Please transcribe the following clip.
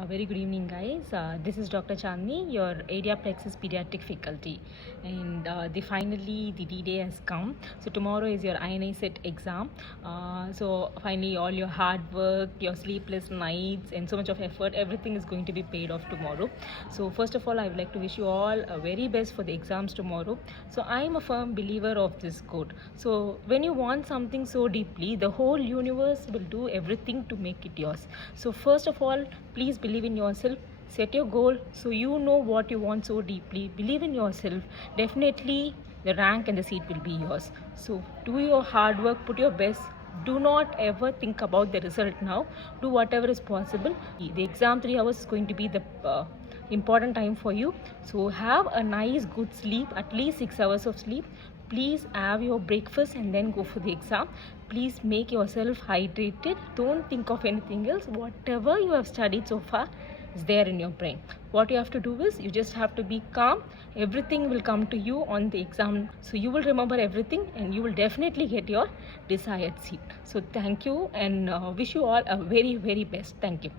A very good evening, guys. This is Dr. Chandini, your ADrPLEXUS pediatric faculty, and the D-Day has come. So tomorrow is your INI-CET exam. So finally, all your hard work, your sleepless nights, and so much of effort, everything is going to be paid off tomorrow. So first of all, I would like to wish you all a very best for the exams tomorrow. So I am a firm believer of this quote. So when you want something so deeply, the whole universe will do everything to make it yours. So first of all, please believe in yourself. Set your goal so you know what you want so deeply. Believe in yourself. Definitely the rank and the seat will be yours. So do your hard work, put your best. Do not ever think about the result now. Do whatever is possible. The exam 3 hours is going to be the important time for you. So have a nice good sleep, at least 6 hours of sleep. Please have your breakfast and then go for the exam. Please make yourself hydrated. Don't think of anything else. Whatever you have studied so far is there in your brain. What you have to do is you just have to be calm. Everything will come to you on the exam. So you will remember everything and you will definitely get your desired seat. So thank you and wish you all a very, very best. Thank you.